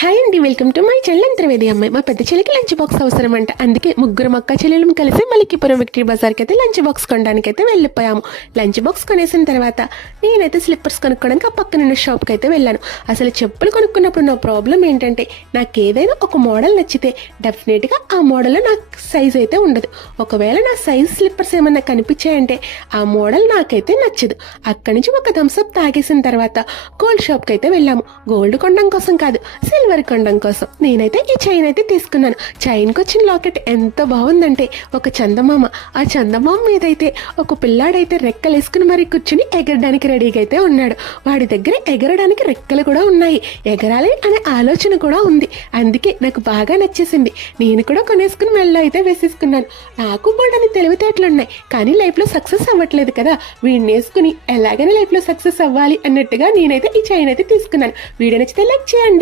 Hi అండి, welcome to my channel Trivedi అమ్మాయి. మా పెద్ద చెల్లికి లంచ్ బాక్స్ అవసరం అంట. అందుకే ముగ్గురు అక్క చెల్లెలు కలిసి మలికిపురం విక్టరీ బజార్కి అయితే లంచ్ బాక్స్ కొనడానికి అయితే వెళ్ళిపోయాము. లంచ్ బాక్స్ కొనేసిన తర్వాత నేనైతే స్లిప్పర్స్ కొనుక్కోవడానికి ఆ పక్కనున్న షాప్కి అయితే వెళ్ళాను. అసలు చెప్పులు కొనుక్కున్నప్పుడు నా ప్రాబ్లం ఏంటంటే, నాకు ఏదైనా ఒక మోడల్ నచ్చితే డెఫినెట్గా ఆ మోడల్లో నాకు సైజ్ అయితే ఉండదు. ఒకవేళ నా సైజ్ స్లిప్పర్స్ ఏమన్నా కనిపించాయంటే ఆ మోడల్ నాకైతే నచ్చదు. అక్కడి నుంచి ఒక థమ్స్అప్ తాగేసిన తర్వాత గోల్డ్ షాప్కి అయితే వెళ్ళాము. గోల్డ్ కొనడం కోసం కాదు, సిల్వర్ కొనడం కోసం. నేనైతే ఈ చైన్ అయితే తీసుకున్నాను. చైన్కి వచ్చిన లాకెట్ ఎంత బాగుందంటే, ఒక చందమామ, ఆ చందమామ మీద అయితే ఒక పిల్లాడైతే రెక్కలు వేసుకుని మరి కూర్చుని ఎగరడానికి రెడీగా అయితే ఉన్నాడు. వాడి దగ్గర ఎగరడానికి రెక్కలు కూడా ఉన్నాయి, ఎగరాలి అనే ఆలోచన కూడా ఉంది. అందుకే నాకు బాగా నచ్చేసింది. నేను కూడా కొనేసుకుని మెల్ల అయితే వేసేసుకున్నాను. నాకు బోల్డని తెలివితేటలు ఉన్నాయి, కానీ లైఫ్లో సక్సెస్ అవ్వట్లేదు కదా, వీడిని వేసుకుని ఎలాగైనా లైఫ్లో సక్సెస్ అవ్వాలి అన్నట్టుగా నేనైతే ఈ చైన్ అయితే తీసుకున్నాను. వీడియో నచ్చితే లైక్ చేయండి.